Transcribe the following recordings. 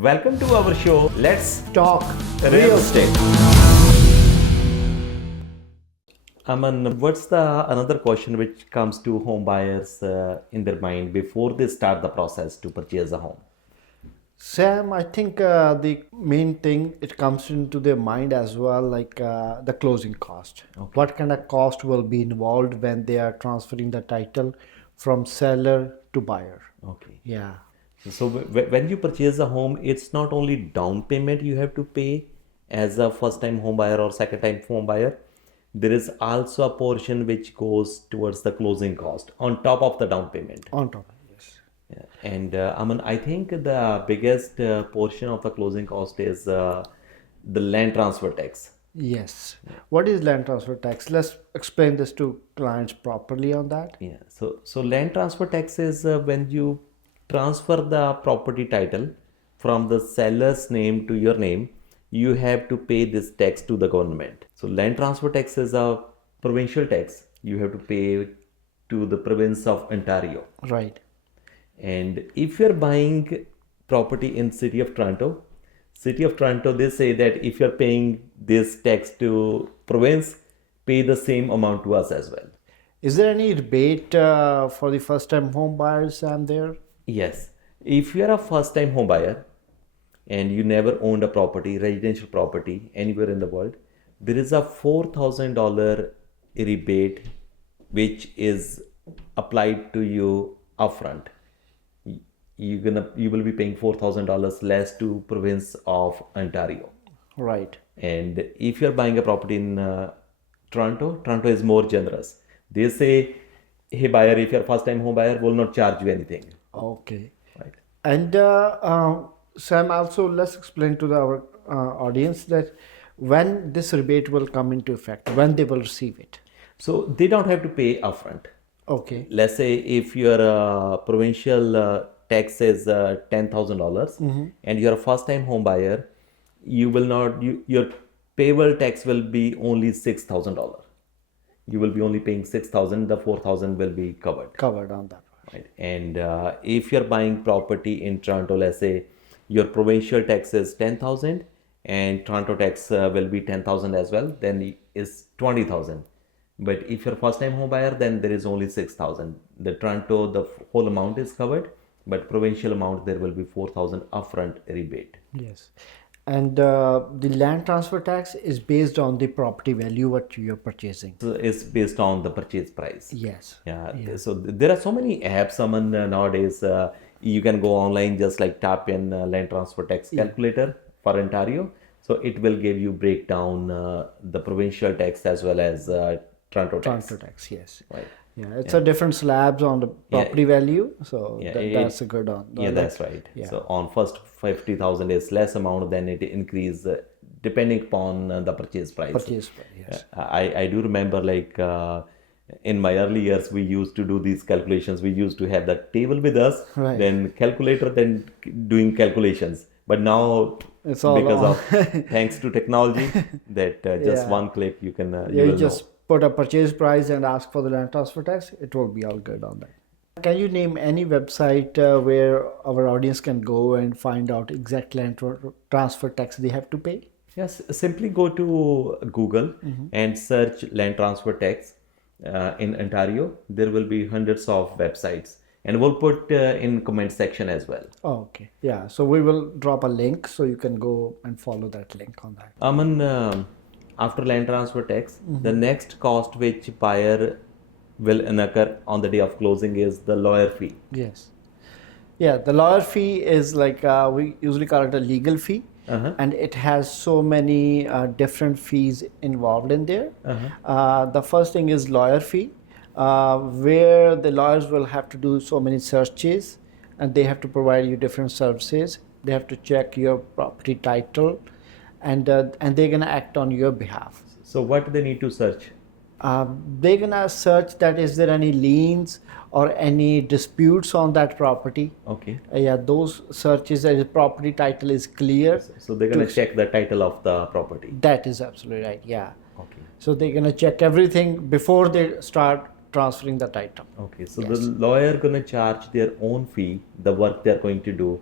Welcome to our show. Let's Talk real estate. Aman, what's the another question which comes to home buyers in their mind before they start the process to purchase a home? Sam, I think the main thing it comes into their mind as well, like the closing cost. Okay. What kind of cost will be involved when they are transferring the title from seller to buyer? Okay. Yeah. So when you purchase a home, it's not only down payment you have to pay as a first time home buyer or second time home buyer. There is also a portion which goes towards the closing cost on top of the down payment. On top. Yes. Yeah. And Aman, I think the biggest portion of the closing cost is the land transfer tax. Yes. What is land transfer tax? Let's explain this to clients properly on that. Yeah. So land transfer tax is when you transfer the property title from the seller's name to your name, you have to pay this tax to the government. So land transfer tax is a provincial tax. You have to pay to the province of Ontario. Right. And if you're buying property in City of Toronto, they say that if you're paying this tax to province, pay the same amount to us as well. Is there any rebate for the first time home buyers, Sam, there? Yes. If you're a first time home buyer and you never owned a property, residential property anywhere in the world, there is a $4,000 rebate which is applied to you upfront. You will be paying $4,000 less to province of Ontario. Right. And if you're buying a property in Toronto is more generous. They say, hey buyer, if you're first time home buyer, will not charge you anything. Okay. Right. And Sam, also let's explain to our audience that when this rebate will come into effect, when they will receive it. So they don't have to pay upfront. Okay. Let's say if your provincial tax is $10,000 and you're a first time home buyer, you will not, your payable tax will be only $6,000. You will be only paying $6,000, the $4,000 will be covered. Covered on that. Right. And if you're buying property in Toronto, let's say your provincial tax is 10,000 and Toronto tax will be 10,000 as well, then it's 20,000. But if you're first time home buyer, then there is only 6,000. The Toronto, the whole amount is covered, but provincial amount, there will be 4,000 upfront rebate. Yes. And the land transfer tax is based on the property value what you're purchasing. So it's based on the purchase price. Yes. Yeah. So there are so many apps, Aman, nowadays. You can go online, just like tap in land transfer tax calculator for Ontario. So it will give you breakdown the provincial tax as well as Toronto tax. Toronto tax, yes. Right. Yeah, it's a different slabs on the property value, so that's a good on. Yeah, that's right. So on first 50,000 is less amount, then it increase depending upon the purchase price. Purchase price, yes. I do remember like in my early years we used to do these calculations. We used to have the table with us, then calculator, then doing calculations. But now it's all because of thanks to technology that just one click you can you will just know. Put a purchase price and ask for the land transfer tax, it will be all good on that. Can you name any website where our audience can go and find out exact land transfer tax they have to pay? Yes, simply go to Google and search land transfer tax in Ontario. There will be hundreds of websites, and we'll put in comment section as well. Oh, okay. Yeah, so we will drop a link so you can go and follow that link on that. Aman, after land transfer tax, the next cost which buyer will incur on the day of closing is the lawyer fee. Yes. Yeah, the lawyer fee is like we usually call it a legal fee, and it has so many different fees involved in there. The first thing is lawyer fee, where the lawyers will have to do so many searches, and they have to provide you different services. They have to check your property title, and they're gonna act on your behalf. So what they need to search? They're gonna search that is there any liens or any disputes on that property. Okay. Yeah, those searches that the property title is clear. So they're gonna check the title of the property. That is absolutely right. Yeah. Okay. So they're gonna check everything before they start transferring the title. Okay. So the lawyer gonna charge their own fee, the work they're going to do,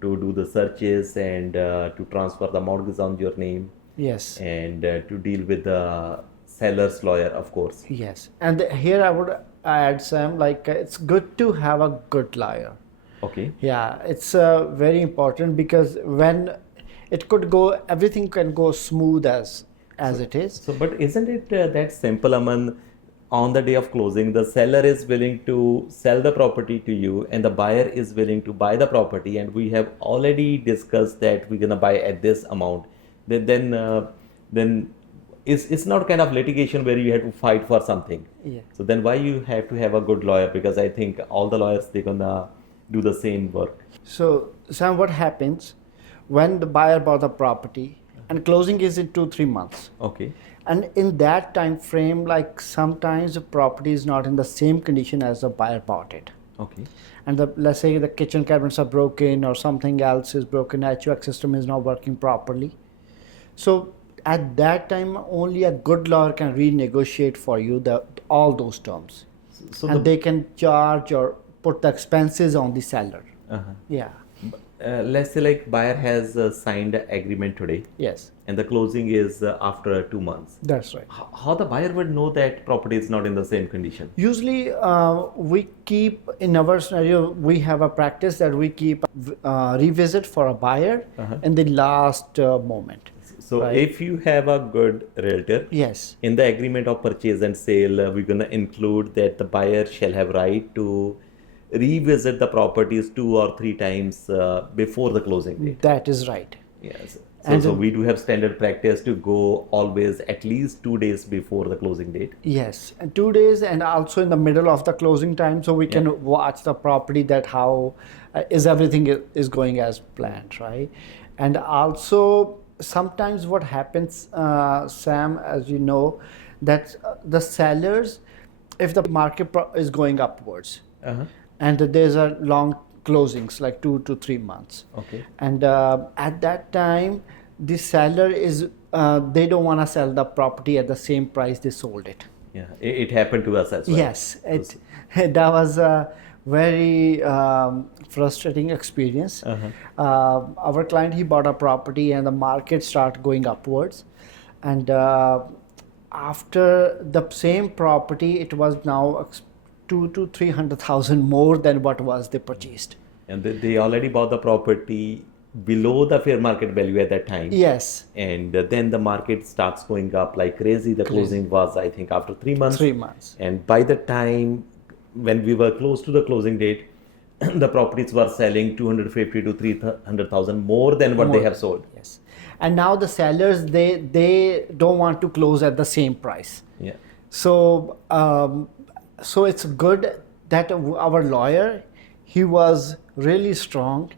to do the searches and to transfer the mortgage on your name Yes. and to deal with the seller's lawyer, of course. Yes. And here I would add, Sam, like it's good to have a good lawyer. Okay. Yeah, it's very important because when it could go, everything can go smooth as it is. So, but isn't it that simple, Aman? On the day of closing, the seller is willing to sell the property to you, and the buyer is willing to buy the property, and we have already discussed that we're gonna buy at this amount. Then it's not kind of litigation where you have to fight for something. Yeah. So then why you have to have a good lawyer? Because I think all the lawyers, they're gonna do the same work. So, Sam, what happens when the buyer bought the property and closing is in 2-3 months? Okay. And in that time frame, like sometimes the property is not in the same condition as the buyer bought it. Okay. And let's say the kitchen cabinets are broken or something else is broken, HVAC system is not working properly. So at that time, only a good lawyer can renegotiate for you all those terms. So and they can charge or put the expenses on the seller. Uh-huh. Yeah. Let's say like buyer has signed an agreement today. Yes. And the closing is after 2 months. That's right. How the buyer would know that property is not in the same condition? Usually, we keep in our scenario, we have a practice that we keep revisit for a buyer in the last moment. So right? if you have a good realtor, Yes, in the agreement of purchase and sale, we're gonna include that the buyer shall have right to revisit the properties 2 or 3 times before the closing date. that is right. Yes. And So we do have standard practice to go always at least 2 days before the closing date. Yes, and 2 days, and also in the middle of the closing time, so we can watch the property that how is everything is going as planned, right? And also sometimes what happens, Sam, as you know, that the sellers, if the market is going upwards, and there's a long closings like 2 to 3 months, Okay. and at that time the seller is they don't want to sell the property at the same price they sold it. Yeah, it happened to us as well. Yes, that was a very frustrating experience. Our client, he bought a property and the market started going upwards, and after the same property, it was now 2 to 300,000 more than what was they purchased. And they already bought the property below the fair market value at that time. Yes. And then the market starts going up like crazy. The closing was, I think, after 3 months. 3 months. And by the time when we were close to the closing date, the properties were selling 250 to 300,000 more than what they have sold. Yes. And now the sellers, they don't want to close at the same price. Yeah. So so it's good that our lawyer, he was really strong,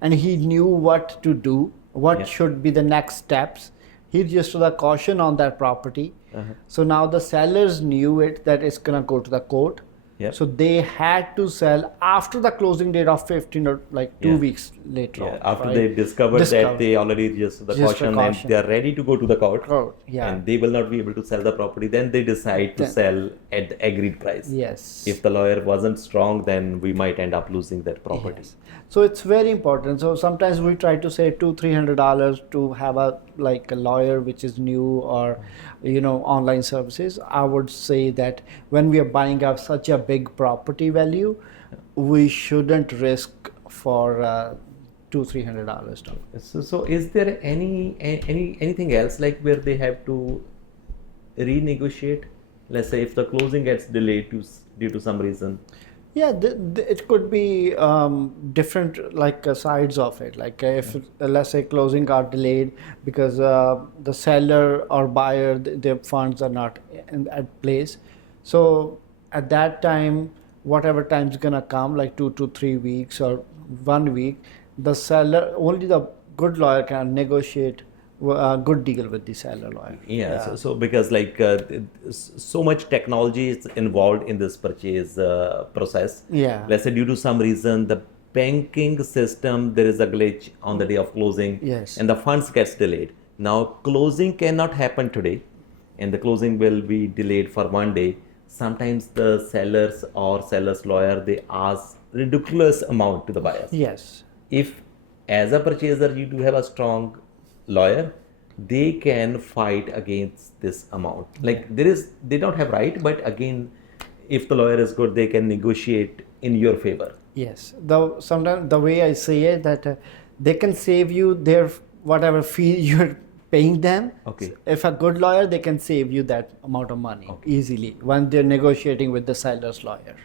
and he knew what to do, what should be the next steps. He just took the caution on that property. So now the sellers knew it that it's gonna go to the court. Yep. So they had to sell after the closing date of 15 or like 2 weeks later on. After right? they discovered that they already just the Just caution, a and caution. they are ready to go to the court, Yeah. and they will not be able to sell the property, then they decide to sell at the agreed price. Yes. If the lawyer wasn't strong, then we might end up losing that property. Yes. So it's very important. So sometimes we try to say $200-300 to have a lawyer which is new, or online services. I would say that when we are buying up such a big property value, we shouldn't risk for $200-300. So is there anything else like where they have to renegotiate? Let's say if the closing gets delayed due to some reason. Yeah, it could be different sides of it. Like if let's say closing got delayed because the seller or buyer, their funds are not at place. So at that time, whatever time is gonna come, like 2 to 3 weeks or 1 week, the seller, only the good lawyer can negotiate a good deal with the seller lawyer. Yeah. So because so much technology is involved in this purchase process. Yeah. Let's say due to some reason the banking system, there is a glitch on the day of closing. Yes. And the funds gets delayed. Now closing cannot happen today, and the closing will be delayed for 1 day. Sometimes the sellers or seller's lawyer, they ask ridiculous amount to the buyers. Yes. If as a purchaser, you do have a strong lawyer. They can fight against this amount. Like they don't have right, but again, if the lawyer is good, they can negotiate in your favor. Yes. Sometimes the way I say it that they can save you their whatever fee you're paying them. Okay. If a good lawyer, they can save you that amount of money easily when they're negotiating with the seller's lawyer.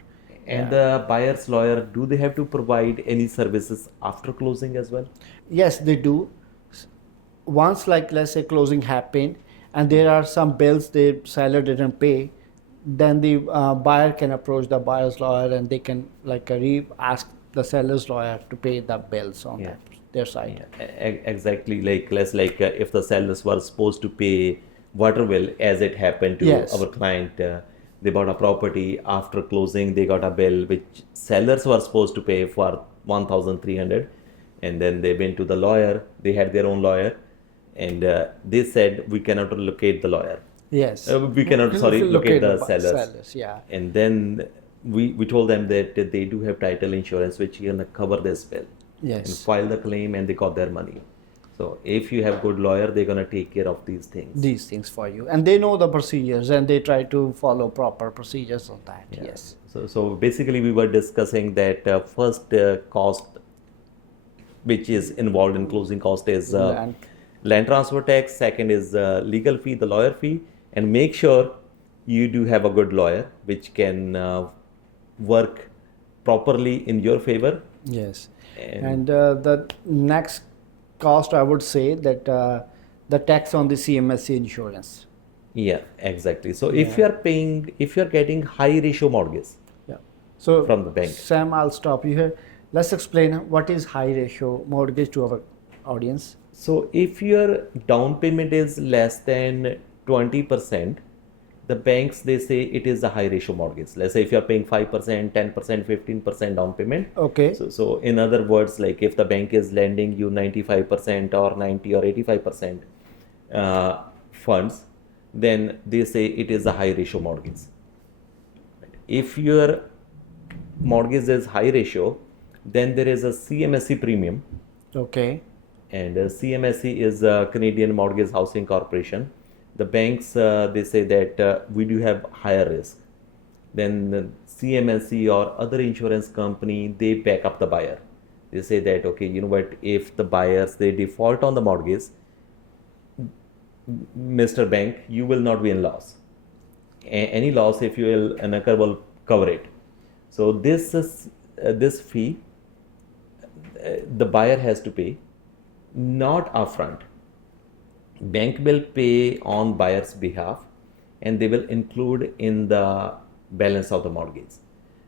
And the buyer's lawyer, do they have to provide any services after closing as well? Yes, they do. Once, like let's say closing happened, and there are some bills the seller didn't pay, then the buyer can approach the buyer's lawyer, and they can like ask the seller's lawyer to pay the bills on their side. Exactly. Like if the sellers were supposed to pay water bill, as it happened to our client. They bought a property, after closing they got a bill which sellers were supposed to pay for 1,300, and then they went to the lawyer. They had their own lawyer, and they said we cannot locate the lawyer. Yes. We cannot locate the sellers. Yeah. And then we told them that they do have title insurance which can cover this bill. Yes. And file the claim, and they got their money. So if you have good lawyer, they're gonna take care of these things. These things for you, and they know the procedures, and they try to follow proper procedures on that. Yeah. Yes. So basically, we were discussing that first cost, which is involved in closing cost, is land transfer tax. Second is legal fee, the lawyer fee, and make sure you do have a good lawyer which can work properly in your favor. Yes. And the next cost, I would say that the tax on the CMHC insurance. Yeah, exactly. So if you are getting high ratio mortgage, so from the bank. Sam, I'll stop you here. Let's explain what is high ratio mortgage to our audience. So if your down payment is less than 20%, the banks, they say it is a high ratio mortgage. Let's say if you're paying 5%, 10%, 15% down payment. Okay. So in other words, like if the bank is lending you 95% or 90 or 85% funds, then they say it is a high ratio mortgage. If your mortgage is high ratio, then there is a CMHC premium. Okay. And CMHC is a Canadian Mortgage Housing Corporation. The banks, they say that we do have higher risk. Then the CMHC or other insurance company, they back up the buyer. They say that, okay, you know what, if the buyers, they default on the mortgage, Mr. Bank, you will not be in loss. Any loss, if you will incur, will cover it. So this is this fee, the buyer has to pay, not upfront. Bank will pay on buyer's behalf, and they will include in the balance of the mortgage.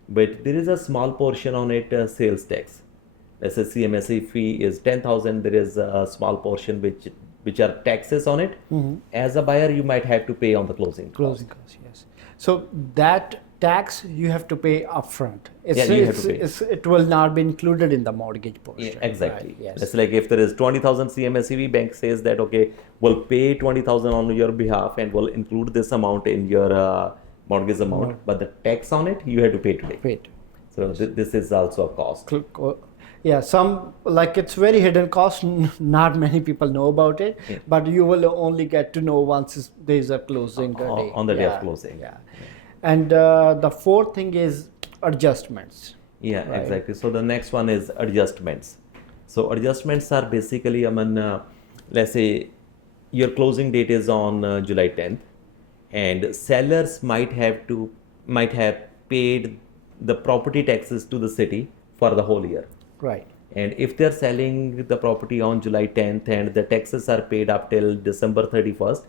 But there is a small portion on it, sales tax. Let's say CMHC fee is 10,000. There is a small portion which are taxes on it. Mm-hmm. As a buyer, you might have to pay on the closing cost. Yes. So that tax you have to pay upfront. You have to pay. It will not be included in the mortgage portion. Yeah, exactly. Right, yes. It's like if there is 20,000 CMHC, bank says that, okay, we'll pay 20,000 on your behalf and we'll include this amount in your mortgage amount, but the tax on it, you have to pay today. Wait. So this is also a cost. Yeah, some, like, it's very hidden cost. Not many people know about it, but you will only get to know once there is a closing day. On the day of closing. Yeah. And the fourth thing is adjustments. Yeah, right? Exactly. So the next one is adjustments. So adjustments are basically, let's say your closing date is on July 10th, and sellers might have paid the property taxes to the city for the whole year. Right. And if they're selling the property on July 10th and the taxes are paid up till December 31st,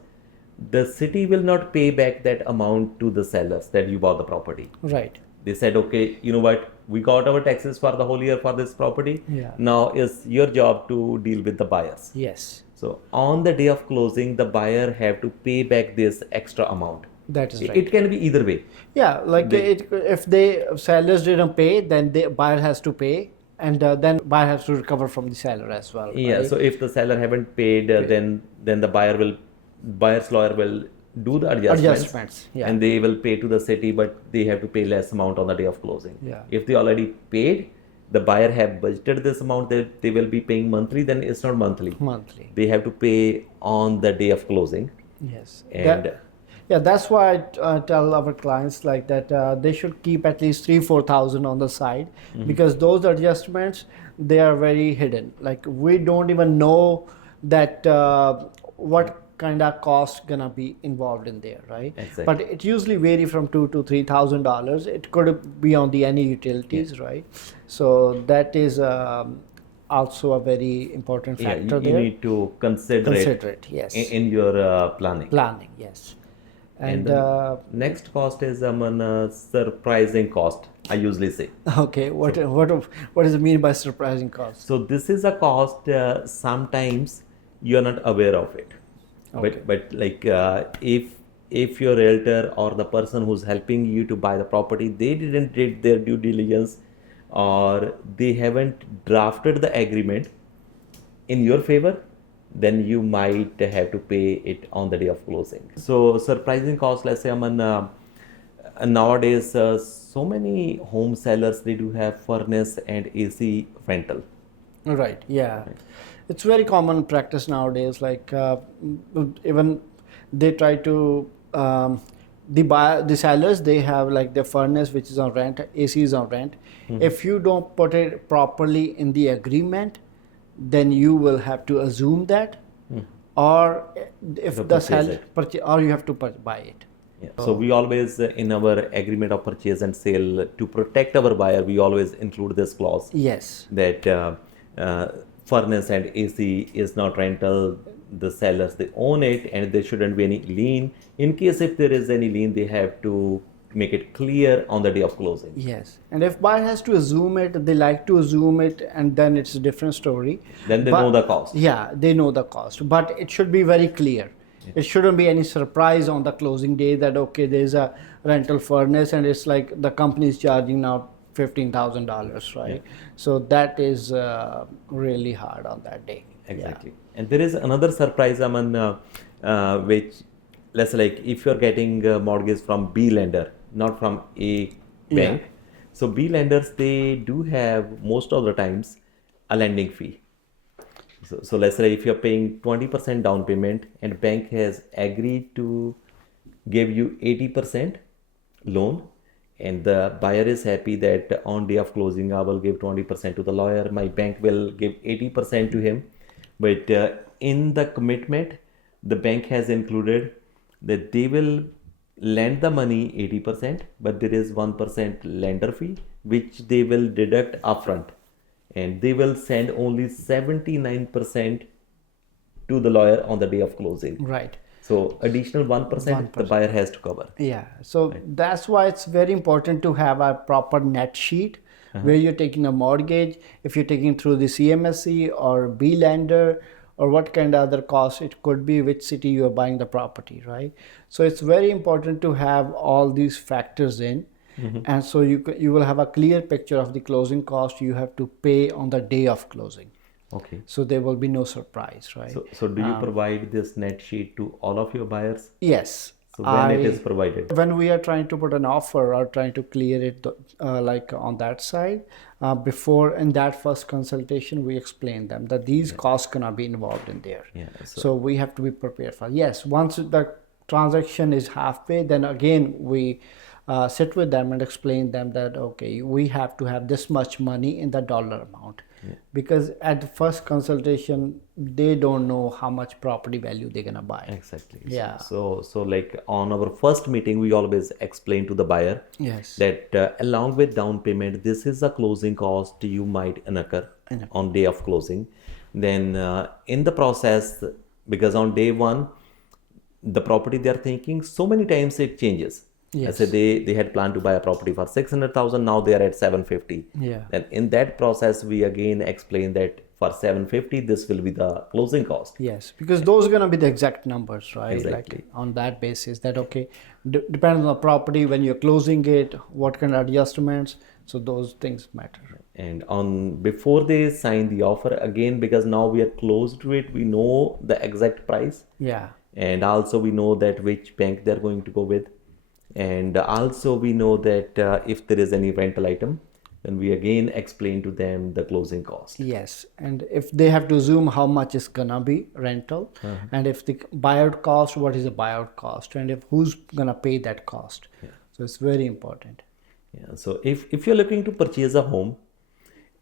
the city will not pay back that amount to the sellers that you bought the property. Right. They said, okay, you know what, we got our taxes for the whole year for this property. Yeah. Now it's your job to deal with the buyers. Yes. So on the day of closing, the buyer have to pay back this extra amount. That is right. It can be either way. Yeah, like if the sellers didn't pay, then the buyer has to pay, and then buyer has to recover from the seller as well. Yeah. Right? So if the seller haven't paid, then the buyer's lawyer will do the adjustments. Yeah. And they will pay to the city, but they have to pay less amount on the day of closing. Yeah. If they already paid, the buyer have budgeted this amount that they will be paying monthly, then it's not monthly. Monthly. They have to pay on the day of closing. Yes. And Yeah, that's why I tell our clients like that they should keep at least 3,000-4,000 on the side, because those adjustments, they are very hidden. Like we don't even know that what kind of cost gonna be involved in there, right? Exactly. But it usually vary from $2,000 to $3,000. It could be on the any utilities, right? So that is also a very important yeah, factor you there. need to consider it, yes. in your planning. Planning, yes. And the next cost is surprising cost, I usually say. Okay, what does it mean by surprising cost? So this is a cost sometimes you are not aware of it. Okay. But like if your realtor or the person who's helping you to buy the property, they didn't did their due diligence, or they haven't drafted the agreement in your favor, then you might have to pay it on the day of closing. So surprising cost, let's say, nowadays so many home sellers, they do have furnace and AC rental. Right, yeah. It's very common practice nowadays. Like even they try to the sellers, they have like the furnace which is on rent, AC is on rent. If you don't put it properly in the agreement, then you will have to assume that, or if To the purchase seller it. or you have to buy it. Yeah. So we always in our agreement of purchase and sale, to protect our buyer, we always include this clause Yes. that furnace and AC is not rental. The sellers, they own it, and there shouldn't be any lien. In case if there is any lien, they have to make it clear on the day of closing. Yes, and if buyer has to assume it, they like to assume it, and then it's a different story. Then they know the cost. Yeah, they know the cost, but it should be very clear. It shouldn't be any surprise on the closing day that okay, there's a rental furnace, and it's like the company is charging now $15,000, right? Yeah. So that is really hard on that day. Exactly. And there is another surprise, Aman, which, let's say, like if you're getting a mortgage from B lender, not from A bank. Yeah. So B lenders, they do have most of the times a lending fee. So let's say if you're paying 20% down payment and bank has agreed to give you 80% loan, and the buyer is happy that on day of closing I will give 20% to the lawyer, my bank will give 80% to him. But in the commitment, the bank has included that they will lend the money 80%, but there is 1% lender fee which they will deduct upfront, and they will send only 79% to the lawyer on the day of closing. Right. So additional 1% the buyer has to cover. Yeah, so that's why it's very important to have a proper net sheet where you're taking a mortgage, if you're taking through the CMHC or B lender, or what kind of other costs it could be, which city you are buying the property, right? So it's very important to have all these factors in, and so you will have a clear picture of the closing cost you have to pay on the day of closing. Okay. So there will be no surprise, right? So do you provide this net sheet to all of your buyers? Yes. So when it is provided? When we are trying to put an offer or trying to clear it like on that side, before in that first consultation, we explain them that these costs cannot be involved in there. Yeah, so we have to be prepared for. Yes, once the transaction is halfway, then again we sit with them and explain them that okay, we have to have this much money in the dollar amount. Because at the first consultation, they don't know how much property value they're gonna buy. Exactly. Yeah. So like on our first meeting, we always explain to the buyer Yes. that along with down payment, this is a closing cost you might incur on day of closing. Then in the process, because on day one, the property they are thinking, so many times it changes. Yes. Let's say they had planned to buy a property for 600,000, now they are at 750. Yeah. And in that process, we again explain that for 750, this will be the closing cost. Yes, because those are going to be the exact numbers, right? Exactly. Like on that basis, that okay, depends on the property, when you're closing it, what kind of adjustments. So those things matter. And on before they sign the offer, again, because now we are close to it, we know the exact price. Yeah. And also we know that which bank they're going to go with. And also we know that if there is any rental item, then we again explain to them the closing cost. Yes, and if they have to assume how much is gonna be rental, and if the buyout cost, what is the buyout cost, and if who's gonna pay that cost. So it's very important. Yeah. So if you're looking to purchase a home,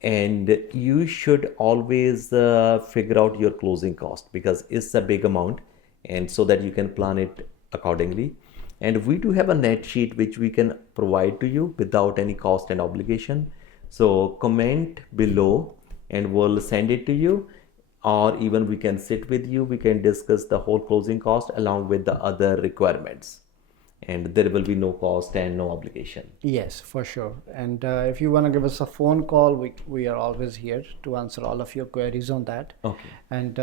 and you should always figure out your closing cost because it's a big amount, and so that you can plan it accordingly. And we do have a net sheet which we can provide to you without any cost and obligation. So comment below and we'll send it to you, or even we can sit with you, we can discuss the whole closing cost along with the other requirements, and there will be no cost and no obligation. Yes, for sure. And if you want to give us a phone call, we are always here to answer all of your queries on that. Okay. And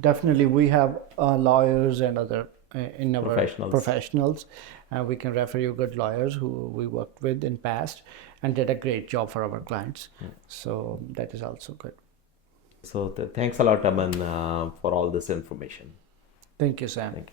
definitely we have lawyers and other in our professionals. We can refer you good lawyers who we worked with in past and did a great job for our clients. So that is also good. So thanks a lot, Aman, for all this information. Thank you, Sam. Thank you.